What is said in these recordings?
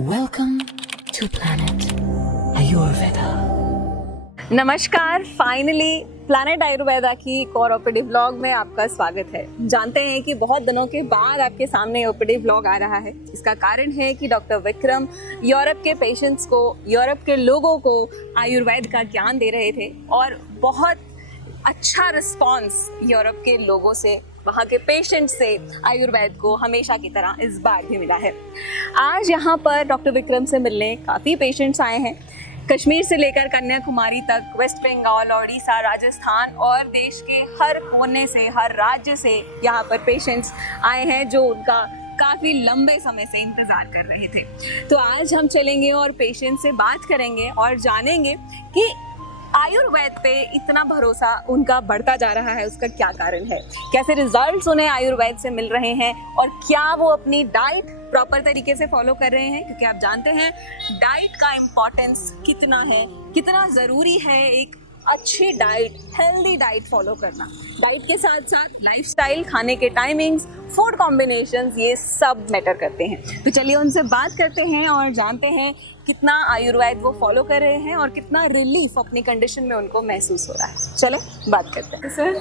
Welcome to Planet Ayurveda. नमस्कार, finally planet Ayurveda की एक और ओपीडी व्लॉग में आपका स्वागत है। जानते हैं कि बहुत दिनों के बाद आपके सामने ओपीडी व्लॉग आ रहा है। इसका कारण है कि डॉक्टर विक्रम यूरोप के पेशेंट्स को, यूरोप के लोगों को आयुर्वेद का ज्ञान दे रहे थे और बहुत अच्छा रिस्पॉन्स यूरोप के लोगों से, वहाँ के पेशेंट्स से आयुर्वेद को हमेशा की तरह इस बार भी मिला है। आज यहाँ पर डॉक्टर विक्रम से मिलने काफ़ी पेशेंट्स आए हैं। कश्मीर से लेकर कन्याकुमारी तक, वेस्ट बंगाल, ओडिशा, राजस्थान और देश के हर कोने से, हर राज्य से यहाँ पर पेशेंट्स आए हैं जो उनका काफ़ी लंबे समय से इंतज़ार कर रहे थे। तो आज हम चलेंगे और पेशेंट से बात करेंगे और जानेंगे कि आयुर्वेद पे इतना भरोसा उनका बढ़ता जा रहा है, उसका क्या कारण है, कैसे रिजल्ट्स उन्हें आयुर्वेद से मिल रहे हैं और क्या वो अपनी डाइट प्रॉपर तरीके से फॉलो कर रहे हैं। क्योंकि आप जानते हैं डाइट का इम्पोर्टेंस कितना है, कितना ज़रूरी है एक अच्छी डाइट, हेल्दी डाइट फॉलो करना। डाइट के साथ साथ लाइफस्टाइल, खाने के टाइमिंग्स, फूड कॉम्बिनेशंस, ये सब मैटर करते हैं। तो चलिए उनसे बात करते हैं और जानते हैं कितना आयुर्वेद वो फॉलो कर रहे हैं और कितना रिलीफ अपनी कंडीशन में उनको महसूस हो रहा है। चलो बात करते हैं। सर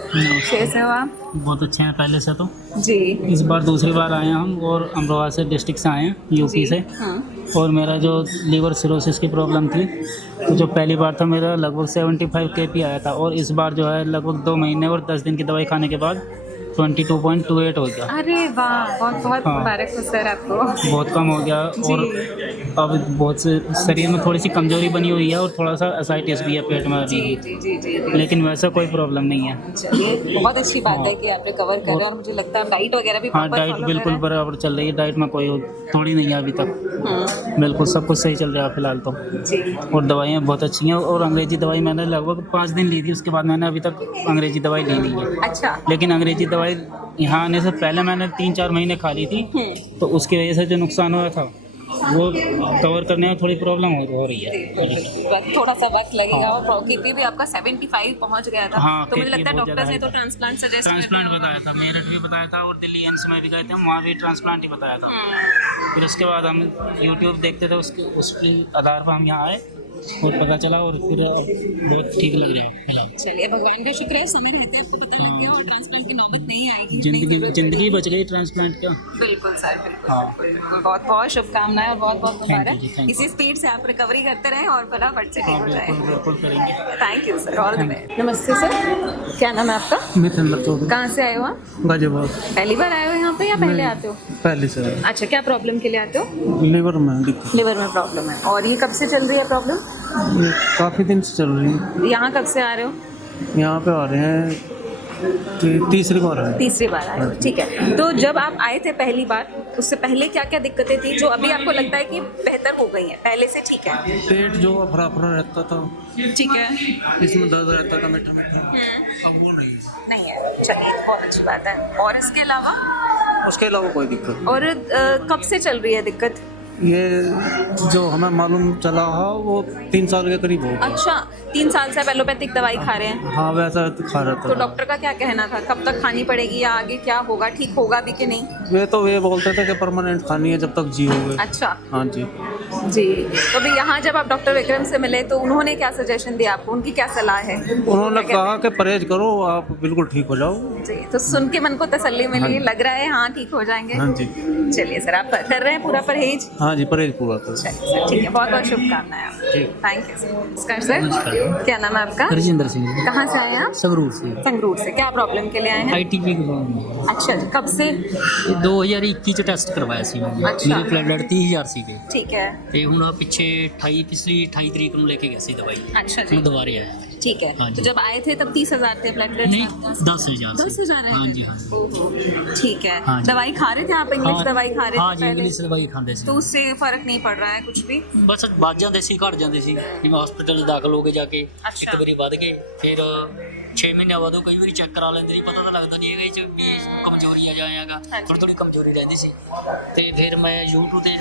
कैसे हो आप? बहुत अच्छे हैं पहले से तो जी। इस बार दूसरी बार आए हैं हम और अमरोहा से डिस्ट्रिक्ट से आए हैं, यूपी से। हाँ। और मेरा जो लीवर सिरोसिस की प्रॉब्लम थी, तो जो पहली बार था मेरा लगभग 75 kg आया था और इस बार जो है लगभग 2 महीने और 10 दिन की दवाई खाने के बाद 22.28 हो गया। अरे वाह, बहुत बहुत हाँ। मुबारक हो सर आपको। बहुत कम हो गया और अब बहुत से शरीर में थोड़ी सी कमजोरी बनी हुई है और थोड़ा सा एसाइटिस भी है पेट में जी अभी, जी जी जी। लेकिन वैसा कोई प्रॉब्लम नहीं है। चलिए बहुत अच्छी बात है कि आप रिकवर कर रहे हैं और मुझे लगता है डाइट वगैरह भी हाँ, proper डाइट follow बिल्कुल कर बराबर चल रही है। डाइट में कोई थोड़ी नहीं है अभी तक, रहे हैं। बिल्कुल सब कुछ सही चल रहा है फिलहाल तो। जी। और दवाइयाँ बहुत अच्छी हैं और अंग्रेजी दवाई मैंने लगभग 5 दिन ली थी, उसके बाद मैंने अभी तक अंग्रेजी दवाई ली नहीं है। अच्छा। लेकिन अंग्रेजी दवाई यहाँ आने से पहले मैंने 3-4 महीने खा ली थी, तो उसकी वजह से जो नुकसान हुआ था वो कवर करने में थोड़ी प्रॉब्लम हो रही है। थोड़ा सा वक्त लगेगा और केपी भी आपका 75 पहुंच गया था। हाँ, तो मुझे KP लगता है बहुत डॉक्टर्स ने ज़्यादा तो ट्रांसप्लांट सजेस्ट ट्रांसप्लांट बताया था, मेरठ भी बताया था और दिल्ली एम्स में भी गए थे, वहाँ भी ट्रांसप्लांट ही बताया था। फिर उसके बाद हम यूट्यूब देखते थे, उसके आधार पर हम यहाँ आए और पता चला और फिर बहुत ठीक लग रहा है फिलहाल। चलिए भगवान का शुक्र है, समय रहते आपको पता लग गया और ट्रांसप्लांट की नौबत नहीं आएगी। जिंदगी बच गई ट्रांसप्लांट का। बिल्कुल सर, बिल्कुल। हाँ। बिल्कुल। बहुत बहुत शुभकामनाएं और बहुत बहुत Thank you मुबारक। जी, thank you। इसी स्पीड से आप रिकवरी करते रहें और फटाफट से ठीक हाँ हो जाए। बिल्कुल बिल्कुल करेंगे। Thank you sir, all the best. नमस्ते सर, क्या नाम है आपका? मिथिलेंद्र चौधरी, कहाँ से आए हो आप? गाजियाबाद। पहली बार आए हो यहाँ पे या पहले आते हो? पहले से अच्छा, क्या प्रॉब्लम के लिए आते हो? लीवर में दिक्कत, लिवर में प्रॉब्लम है। और ये कब से चल रही है प्रॉब्लम? ये काफ़ी दिन से चल रही है। यहाँ कब से आ रहे हो? यहाँ पे आ रहे हैं तीसरी बार है। तीसरी बार आए हो, ठीक है। तो जब आप आए थे पहली बार, उससे पहले क्या क्या दिक्कतें थी जो अभी आपको लगता है कि बेहतर हो गई हैं, पहले से ठीक है? पेट जो अफरा अफरा रहता था, ठीक है। इसमें दर्द रहता था मीठा मीठा, अब वो नहीं है। चलिए बहुत अच्छी बात है। और इसके अलावा? उसके अलावा कोई दिक्कत। और कब से चल रही है दिक्कत? ये जो हमें मालूम चला है वो 3 साल के करीब हो गया। अच्छा, 3 साल से एलोपैथिक दवाई खा रहे हैं? हाँ वैसा खा रहा तो था। डॉक्टर का क्या कहना था, कब तक खानी पड़ेगी या आगे क्या होगा, ठीक होगा भी कि नहीं? वे बोलते थे कि परमानेंट खानी है जब तक जियोगे। अच्छा हाँ जी। जी। तो अभी यहाँ जब आप डॉक्टर विक्रम से मिले तो उन्होंने क्या सजेशन दिया आपको, उनकी क्या सलाह है? उन्होंने कहा कि परहेज करो, आप बिल्कुल ठीक हो जाओ। जी, तो सुन के मन को तसल्ली मिली, लग रहा है हाँ ठीक हो जाएंगे। हाँ जी। चलिए सर, आप कर रहे हैं पूरा परहेज? हाँ जी, परहेज पूरा करो। चलिए सर, ठीक है, बहुत बहुत शुभकामनाएं आपको। Thank you sir. नमस्कार सर, क्या नाम है आपका? हरजिंदर सिंह, कहाँ से आए हैं आप? संगरूर से। संगरूर से। क्या प्रॉब्लम के लिए आए हैं? ITP की प्रॉब्लम। अच्छा जी, कब से? 2021 ਟੈਸਟ ਕਰਵਾਇਆ ਸੀ ਮੈਂ। अच्छा। ਮੇਰੇ ਪਲੇਟਲੇਟ 30,000 ਸੀਗੇ ठीक है। ਤੇ ਹੁਣ ਪਿੱਛੇ ਪਿਛਲੀ 28 ਤਰੀਕ ਨੂੰ ਲੈ ਕੇ ਗਏ ਸੀ ਦਵਾਈ। अच्छा जी, ਹੁਣ ਦੁਬਾਰੇ ਆਇਆ। ठीक है। हाँ तो जी। जब आए थे तब 30,000 थे प्लेटलेट्स? नहीं 10,000 से। 10,000 है? हाँ जी हाँ जी। ओहो, ठीक है। हाँ जी। दवाई खा रहे थे आप? इंग्लिश दवाई खा रहे हाँ थे जी, पहले? इंग्लिश दवाई खाਂਦੇ ਸੀ। तो उससे फर्क नहीं पड़ रहा है कुछ भी? ਬਸ ਵੱਧ ਜਾਂਦੇ ਸੀ, ਘਟ ਜਾਂਦੇ ਸੀ। ਜਿਵੇਂ ਹਸਪੀਟਲ ਦਾਖਲ ਹੋ ਕੇ ਜਾ ਕੇ ਅੱਛਾ। ਇੱਕ ਵਾਰੀ ਵੱਧ ਗਏ, ਫਿਰ 6 ਮਹੀਨਿਆਂ ਬਾਅਦ ਉਹ ਕਈ ਵਾਰੀ ਚੈੱਕ ਕਰਾ ਲੈਂਦੇ ਸੀ, ਪਤਾ ਤਾਂ ਲੱਗਦਾ ਨਹੀਂ ਇਹਦੇ 'ਚ ਵੀ ਕਮਜ਼ੋਰੀ ਆ ਜਾਏਗਾ। ਹਾਂਜੀ। ਥੋੜੀ ਥੋੜੀ ਕਮਜ਼ੋਰੀ ਰਹਿੰਦੀ ਸੀ ਤੇ ਫਿਰ ਮੈਂ YouTube ਤੇ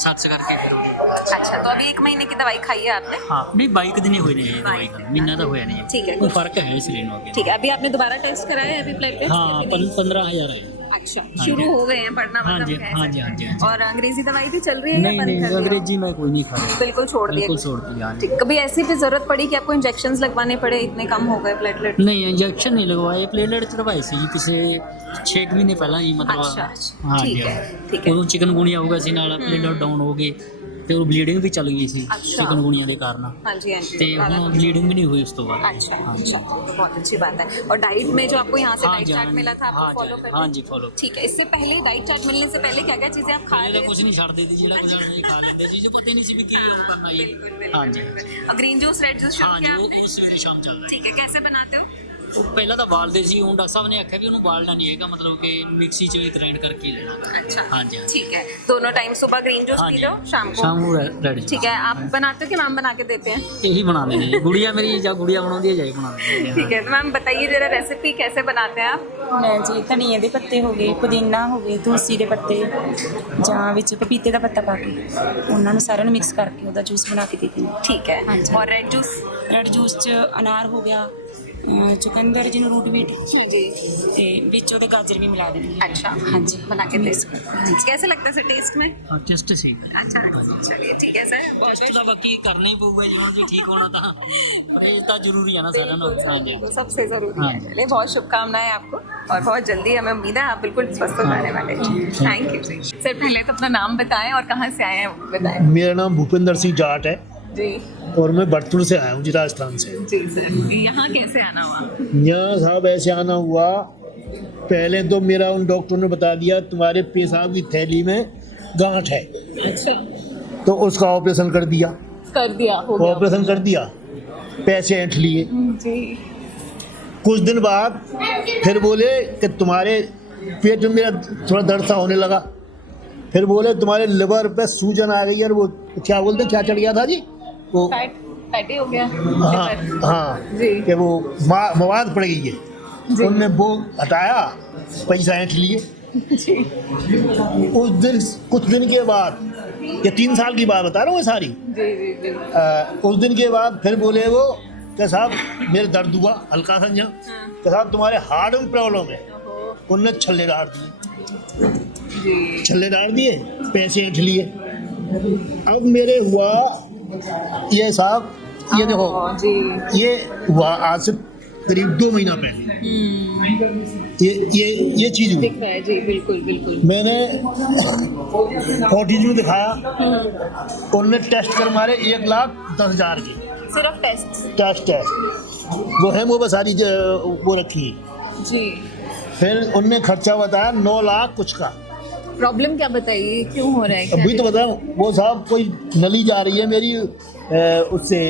सर्च करके फिर अच्छा, तो अभी 1 महीने की दवाई खाई है आपने? हाँ नहीं 22 दिन ही हुए नहीं दवाई बाईक। खाने, महीना तो होया नहीं है। ठीक है। वो फर्क है इसलिए ठीक है, अभी आपने दोबारा टेस्ट कराया है अभी ब्लड टेस्ट? हाँ 15,000 है। अच्छा, शुरू हो गए हैं पढ़ना, हाँ मतलब जी, कह हाँ सकते जी, हाँ जी, हैं। हाँ जी। और अंग्रेजी दवाई भी चल रही है या नहीं बंद नहीं, कर दिया? अंग्रेजी मैं कोई नहीं खा रहा, बिल्कुल छोड़ दिया? बिल्कुल छोड़ दिया। ठीक, कभी ऐसी भी जरूरत पड़ी कि आपको इंजेक्शंस लगवाने पड़े, इतने कम हो गए प्लेटलेट? नहीं, इंजेक्शन नहीं लगवाए, प्लेटलेट चढ़वाई सी पिछले 6 महीने पहला ही, मतलब अच्छा, हाँ ठीक जी, है, हाँ। ठीक है। ਉਦੋਂ ਚਿਕਨਗੁਨੀਆ ਹੋ ਗਿਆ ਸੀ ਨਾਲ, ਪਲੇਟਲੇਟ ਡਾਊਨ ਹੋ ਗਏ ਤੇ ਉਹ ਬਲੀਡਿੰਗ ਵੀ ਚੱਲ ਗਈ ਸੀ अच्छा। ਚਿਕਨਗੁਨੀਆ ਦੇ ਕਾਰਨ, हाँ जी, हाँ जी। ਤੇ ਹੁਣ ਬਲੀਡਿੰग भी नहीं हुई उस तो बाद। अच्छा, हाँ जी, अच्छा, तो बहुत अच्छी बात है। और डाइट में जो आपको यहाँ से हाँ डाइट जी, चार्ट हाँ मिला था, हाँ आपको जी, फॉलो हाँ करते जी, follow। ठीक है, इससे पहले डाइट चार्ट मिलने से पहले क्या क्या चीजें आप खा ਪਹਿਲੇ रहे ਤਾਂ ਕੁਝ ਨਹੀਂ ਛੱਡਦੇ ਸੀ, ਜਿਹੜਾ ਕੁਝ ਨਹੀਂ ਖਾ ਲੈਂਦੇ ਸੀ, ਜੋ ਪਤਾ ਹੀ ਨਹੀਂ ਸੀ ਵੀ ਕੀ ਉਹ ਕਰਨਾ ਜੀ। बिल्कुल हाँ जी, बिल्कुल। और ग्रीन जूस, रेड जूस शुरू हाँ जी, किया वो आपने? ਉਸ ਵੇਲੇ ਸ਼ਾਮ ਚੱਲਦਾ ठीक है, कैसे बनाते हो? ਉਹ ਪਹਿਲਾਂ ਤਾਂ ਬਾਲਦੇ ਸੀ, ਹੁਣ ਡਾਕਟਰ ਸਾਹਿਬ ਨੇ ਆਖਿਆ ਵੀ ਉਹਨੂੰ ਬਾਲਣਾ ਨਹੀਂ ਹੈਗਾ, ਮਤਲਬ ਕਿ ਮਿਕਸੀ 'ਚ ਵੀ ਗ੍ਰਾਈਂਡ ਕਰਕੇ ਹੀ ਲੈਣਾ। अच्छा, हाँ जी, हाँ जी। ठीक है। दोनों टाइम सुबह ग्रीन जूस हाँ पी जी। लो, शाम को? ਸ਼ਾਮ ਨੂੰ ਰੈਡੀ ठीक है, आप बनाते हो कि मैम बना के देते हैं? ਇਹੀ ਬਣਾਉਂਦੇ ਨੇ ਜੀ, ਗੁੜੀਆ ਮੇਰੀ ਜਾਂ ਗੁੜੀਆ ਬਣਾਉਂਦੀ ਹੈ ਜਾਂ ਇਹ ਬਣਾਉਂਦੀ ਹੈ। ठीक है, तो मैम बताइए जरा रेसिपी कैसे बनाते हैं आप? ਮੈਂ ਜੀ ਧਨੀਏ ਦੇ ਪੱਤੇ ਹੋ ਗਏ, ਪੁਦੀਨਾ ਹੋ ਗਏ, ਤੁਲਸੀ ਦੇ ਪੱਤੇ ਜਾਂ ਵਿੱਚ ਪਪੀਤੇ ਦਾ ਪੱਤਾ ਪਾ ਕੇ ਉਹਨਾਂ ਨੂੰ ਸਾਰਿਆਂ ਨੂੰ ਮਿਕਸ ਕਰਕੇ ਉਹਦਾ ਜੂਸ ਬਣਾ ਕੇ ਦੇ ਦਿੰਦੇ। ठीक है। हाँ जी। और रेड जूस? ਰੈਡ ਜੂਸ 'ਚ ਅਨਾਰ ਹੋ ਗਿਆ, ਚੁਕੰਦਰ ਜਿਹਨੂੰ रूट बीट, जी। ਤੇ ਵਿੱਚ ਉਹਦੇ ਗਾਜਰ ਵੀ ਮਿਲਾ ਦੇਣੀ ਹੈ। अच्छा, हाँ जी। बना के दे सकते हैं। कैसे लगता है सर टेस्ट में? ਹਾਂ ਟੈਸਟ ਸੀ। अच्छा, चलिए ठीक है सर। ਟੈਸਟ ਦਾ ਬਾਕੀ ਕਰਨਾ ਹੀ ਪਊਗਾ ਜੀ, ਹੁਣ ਜੀ ਠੀਕ ਹੋਣਾ ਤਾਂ ਪਰਹੇਜ਼ ਤਾਂ ਜ਼ਰੂਰੀ ਹੈ ਨਾ ਸਾਰਿਆਂ ਨੂੰ। ਹਾਂ ਜੀ, तो सबसे जरूरी हाँ है। जी। चलिए, बहुत शुभकामनाएं आपको और बहुत जल्दी हमें उम्मीद है आप बिल्कुल स्वस्थ हो जाने वाले हैं। Thank you ji. सर पहले तो अपना नाम बताएं और कहाँ से आए हैं वो बताएं। मेरा नाम भूपेंद्र सिंह जाट है जी और मैं भरतपुर से आया हूँ जी, राजस्थान से। जी सर, यहाँ कैसे आना हुआ? यहाँ साहब ऐसे आना हुआ, पहले तो मेरा उन डॉक्टर ने बता दिया तुम्हारे पेशाब की थैली में गांठ है, अच्छा, तो उसका ऑपरेशन कर दिया। कर दिया, हो गया। ऑपरेशन कर दिया, पैसे ऐंठ लिए। जी कुछ दिन बाद फिर बोले कि तुम्हारे पेट में मेरा थोड़ा दर्द सा होने लगा, फिर बोले तुम्हारे लिवर पे सूजन आ गई है, और वो क्या बोलते क्या चढ़ गया था जी वो, फैटी हो गया। हाँ हाँ, जी कि वो मवाद पड़ गई है। जी। उनने वो हटाया, पैसा ऐंठ लिए। जी उस दिन कुछ दिन के बाद, ये 3 साल की बात बता रहा हूँ ये सारी, जी जी जी। उस दिन के बाद फिर बोले वो कि साहब मेरे दर्द हुआ हल्का सा यहाँ, कि साहब तुम्हारे हार्ट में प्रॉब्लम है। ओहो, उनने छल्ले डाल दिए, जी छल्ले डाल दिए, पैसे ऐंठ लिए। अब मेरे हुआ ये साहब, ये देखो, ओह, जी ये हुआ आज से करीब 2 महीना पहले, ये चीज़ हुई। दिख रहा है जी, बिल्कुल बिल्कुल। मैंने फोर्टिट्यूड दिखाया, उनने टेस्ट कर मारे 1,10,000 के सिर्फ टेस्ट? टेस्ट है, वो है वो सारी वो रखी है। जी। फिर उनने खर्चा बताया 9 लाख कुछ का। प्रॉब्लम क्या बताइए, क्यों हो रहा है? क्या अभी तो बताऊं, वो साहब कोई नली जा रही है मेरी उससे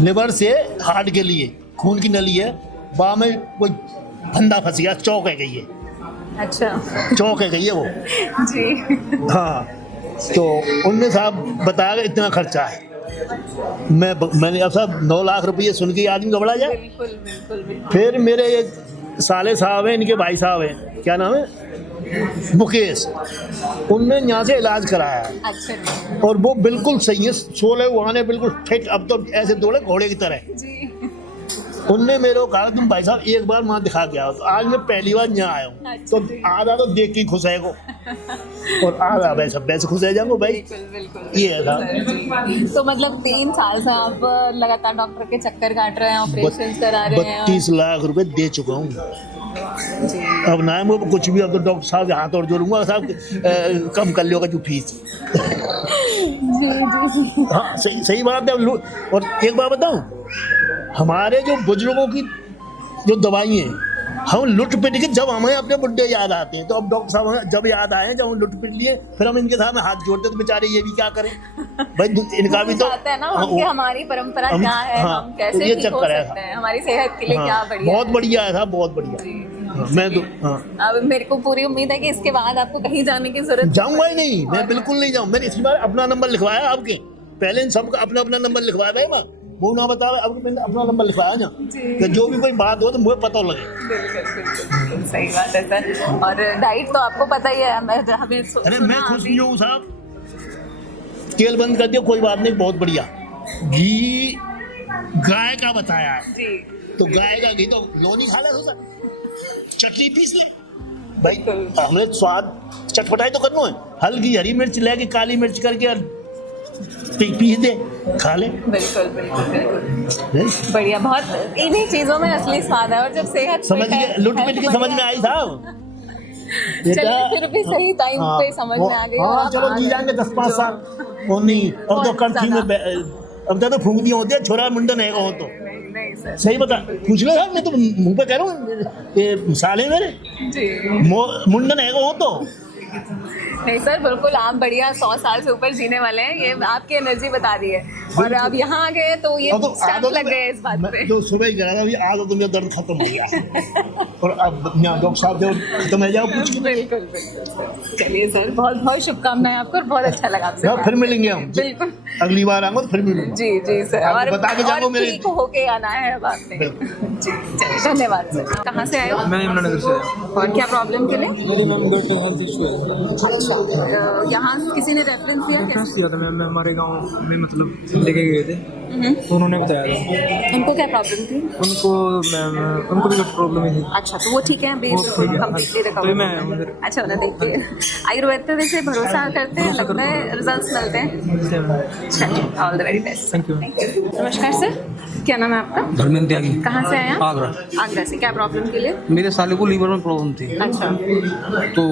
लिवर से हार्ट के लिए, खून की नली है, वहाँ में कोई फंदा फंस गया, चौक है गई है, अच्छा चौक है गई है वो। जी। हाँ, तो उनने साहब बताया कि इतना खर्चा है। मैंने अब साहब 9 लाख रुपये सुन के आदमी घबरा जाए। बिल्कुल बिल्कुल बिल्कुल। फिर मेरे एक साले साहब हैं, इनके भाई साहब हैं, क्या नाम है, मुकेश, उनने यहाँ से इलाज कराया है अच्छा और वो बिल्कुल सही है, 16 वहाँ बिल्कुल फिट, अब तो ऐसे दौड़े घोड़े की तरह। जी। उनने मेरे को कहा तुम भाई साहब एक बार वहाँ दिखा के आओ, तो आज मैं पहली बार यहाँ आया हूँ। अच्छा तो जी। आधा तो देख के ही खुश है को, और आधा वैसे खुश है जाऊँगा भाई। बिल्कुल बिल्कुल। ये है था। जी। तो मतलब 3 साल से आप लगातार डॉक्टर के चक्कर काट रहे हैं, ऑपरेशन करा रहे हैं? 32 लाख रुपए दे चुका हूँ। जी। अब ना है वो कुछ भी, अब तो डॉक्टर साहब के हाथ और जोड़ूंगा साहब, कम कर लियोगा जो फीस। जी जी। हाँ सही बात है। और एक बात बताऊं, हमारे जो बुजुर्गों की जो दवाई हैं, हम लुट पिट के जब हमें अपने बुढ़े याद आते हैं, तो अब डॉक्टर साहब हमें जब याद आए, जब हम लुट पिट लिए, फिर हम इनके साथ हाथ जोड़ते, तो बेचारे ये भी क्या करें भाई, इनका भी तो आता है ना उनके, हमारी परंपरा क्या है, हाँ, हम कैसे ये ठीक हो चक्कर है। सकते हैं, हमारी सेहत के लिए हाँ, क्या बढ़िया बहुत है। बढ़िया है साहब, बहुत बढ़िया। जी। हाँ, मैं तो हाँ अब मेरे को पूरी उम्मीद है कि इसके बाद आपको कहीं जाने की जरूरत जाऊंगा ही नहीं, मैं बिल्कुल नहीं जाऊँ। मैंने इसी बार अपना नंबर लिखवाया आपके, पहले इन सबका अपना अपना नंबर लिखवाया था मैं, वो ना बतावे, अब मैंने अपना नंबर लिखवाया ना, कि जो भी कोई बात हो तो मुझे पता लगे। बिल्कुल बिल्कुल सही बात है सर। और डाइट तो आपको पता ही है, हमें अरे मैं खुश नहीं हूँ साहब, तेल बंद कर दिया, कोई बात नहीं, बहुत बढ़िया। घी गाय का बताया है, जी। तो गाय का घी तो लोनी खा ले, चटनी पीस ले, भाई हमने स्वाद चटपटाई तो करना है, हल्की हरी मिर्च लेके काली मिर्च करके और पीस दे खा ले। बिल्कुल बिल्कुल बिल्कुल बढ़िया, बहुत इन्हीं चीजों में असली स्वाद है। और जब सेहत समझ फिट है, के लुट पिट health के समझ बढ़िया में आई साहब। चलिए फिर भी सही टाइम पे समझ में आ गई। और हाँ आप चलो आ जी गए। जाएंगे 10-5 साल वो नहीं। अब तो बहुत कंठी में अब तो फूंक दिया होते हैं, छोरा मुंडन है हो तो नहीं नहीं सर सही बता, पूछ लो यार, मैं तो मुंह पे कह रहा हूँ, ये मिसाल है मेरे, जी मुंडन है हो तो। नहीं सर बिल्कुल, आप बढ़िया 100 साल से ऊपर जीने वाले हैं, ये आपकी एनर्जी बता रही है। और अब यहाँ आ गए तो ये अब तो स्टैम्प लग गए इस बात पे। जो सुबह ही कह रहा था अभी आज तो मेरा दर्द खत्म हो गया और अब यहाँ डॉक्टर साहब जो खत्म हो जाओ कुछ। बिल्कुल बिल्कुल सर। चलिए सर, बहुत बहुत शुभकामनाएं आपको और बहुत अच्छा लगा आपसे फिर मिलेंगे हम, बिल्कुल अगली बार आऊंगा तो फिर मिलूंगा। जी जी सर। आपको और बता के जाऊंगा मेरे- ठीक होके आना है अब आपने। जी चलिए धन्यवाद सर। कहाँ से आए हो? मैं यमुनानगर से आया। और क्या प्रॉब्लम के लिए? मेरी मैम गट हेल्थ इशू है। अच्छा, यहाँ किसी ने रेफरेंस दिया? रेफरेंस दिया था मैम, मैं हमारे गांव में मतलब लेके गए थे तो उन्होंने बताया था। उनको क्या प्रॉब्लम थी? उनको मैम उनको भी गट प्रॉब्लम ही थी। अच्छा तो वो ठीक है, अभी वो ठीक है, कम्प्लीटली हाँ। तो मैं आया हूँ इधर। अच्छा ना, देखिए आयुर्वेद पे वैसे भरोसा करते हैं, लगता है रिजल्ट्स मिलते हैं। चलिए all the very best. Thank you. नमस्कार सर, क्या नाम है आपका? धर्मेंद्र त्यागी, कहाँ से आए हैं? आगरा। आगरा से। क्या प्रॉब्लम के लिए? मेरे साले को लीवर में प्रॉब्लम थी, अच्छा तो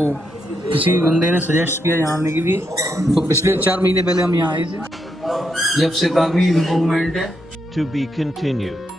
किसी बंदे ने सजेस्ट किया यहाँ आने के लिए, तो पिछले 4 महीने पहले हम यहाँ आए थे। जब से काफ़ी इम्प्रूवमेंट है। To be continued.